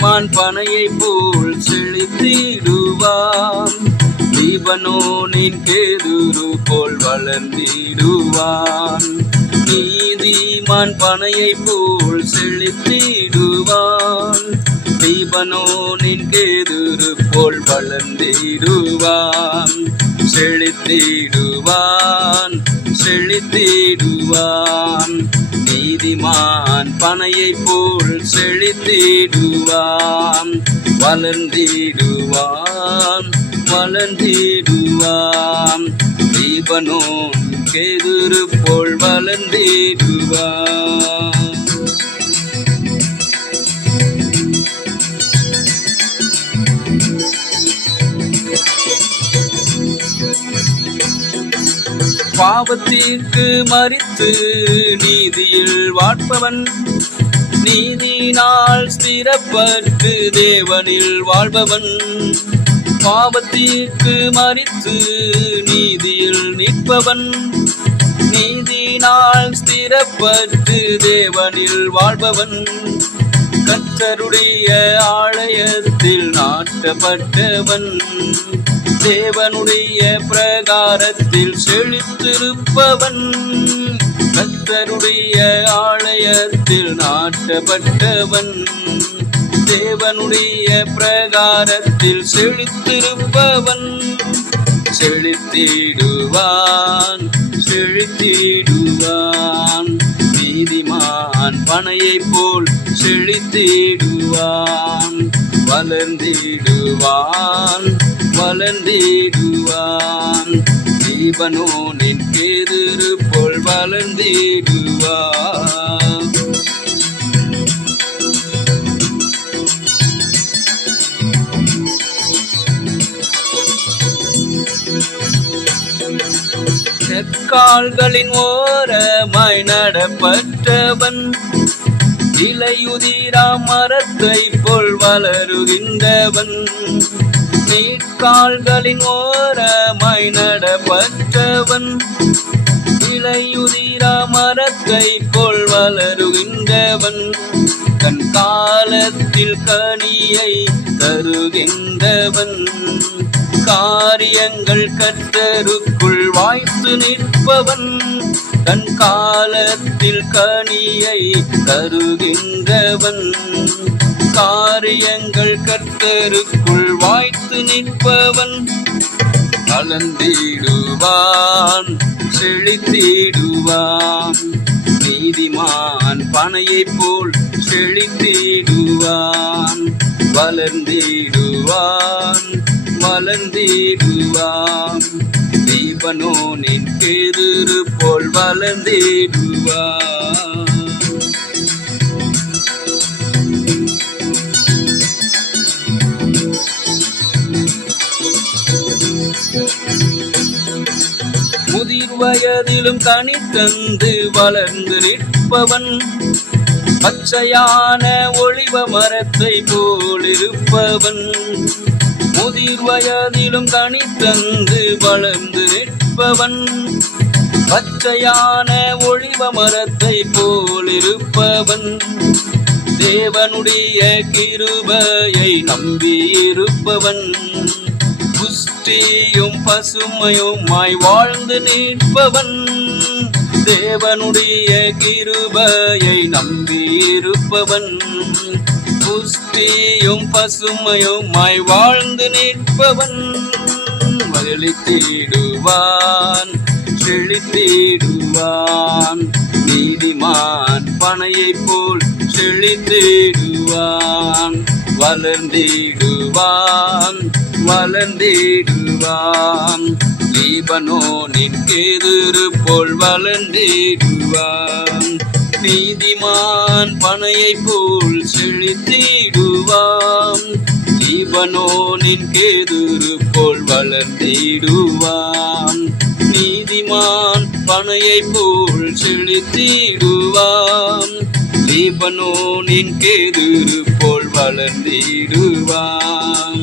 நீதிமான் பனையை போல் செழித்திடுவான். லீபனோனின் கேதுரு போல் வளர்ந்திடுவான். நீதிமான் பனையை போல் செழித்திடுவான். லீபனோனின் கேதுரு போல் வளர்ந்திடுவான். செழித்திடுவான், செழித்திடுவான். நீதிமான் பனையை போல் செழித்திடுவான். வளர்ந்திடுவான், வளர்ந்திடுவான். லீபனோன் கேதுரு போல் வளர்ந்திடுவான். பாவத்திற்கு மரித்து நீதியில் வாழ்பவன். நீதியினால் ஸ்திரப்பட்டு தேவனில் வாழ்பவன். பாவத்திற்கு மரித்து நீதியில் நிற்பவன். நீதியினால் ஸ்திரப்பட்டு தேவனில் வாழ்பவன். கர்த்தருடைய ஆலயத்தில் நாட்டப்பட்டவன். தேவனுடைய பிரகாரத்தில் செழித்திருப்பவன். கர்த்தருடைய ஆலயத்தில் நாட்டப்பட்டவன். தேவனுடைய பிரகாரத்தில் செழித்திருப்பவன். செழித்திடுவான், செழித்திடுவான். நீதிமான் பனையை போல் செழித்திடுவான். வளர்ந்திடுவான், வளர்ந்திடுவான். லீபனோனின் கேதுரு போல் வளர்ந்திடுவான். நெற்கால்களின் ஓரமாய் நடப்பட்டவன். இலையுதிரா மரத்தை போல் வளருகின்றவன். நீட்கால்களின் ஓரமாய் நடப்பட்டவன். இலையுதிரா மரத்தை போல் வளருகின்றவன். தன் காலத்தில் கனியை தருகின்றவன். காரியங்கள் கர்த்தருக்குள் வாய்த்து நிற்பவன். தன் காலத்தில் கனியை தருகின்றவன். காரியங்கள் கர்த்தருக்குள் வாய்த்து நிற்பவன். வளர்ந்திடுவான், செழித்திடுவான். நீதிமான் பனையை போல் செழித்திடுவான். வளர்ந்திடுவான், வளர்ந்திடுவான். லீபனோனின் கேதுரு போல் வளர்ந்திடுவான். முதிர் வயதிலும் கனி தந்து வளர்ந்து நிற்பவன். பச்சையான ஒளிவ மரத்தை போல் இருப்பவன். முதிர் வயதிலும் கனி தந்து வளர்ந்து நிற்பவன். பச்சையான ஒளிவ மரத்தை போல் இருப்பவன். தேவனுடைய கிருபையை நம்பியிருப்பவன். புஷ்டியும் பசுமையுமாய் வாழ்ந்து நிற்பவன். தேவனுடைய கிருபையை நம்பியிருப்பவன். புஷ்டியும் பசுமையுமாய் வாழ்ந்து நிற்பவன். செழித்திடுவான், செழித்திடுவான். நீதிமான் பனையை போல் செழித்திடுவான். வளர்ந்திடுவான், வளர்ந்திடுவான். லீபனோனின் கேதுரு போல் வளர்ந்திடுவான். நீதிமான் பனையை போல் செழித்திடுவான். லீபனோனின் கேதுரு போல் வளர்ந்திடுவான். நீதிமான் பனையை போல் செழித்திடுவான். லீபனோனின் கேதுரு போல் வளர்ந்திடுவான்.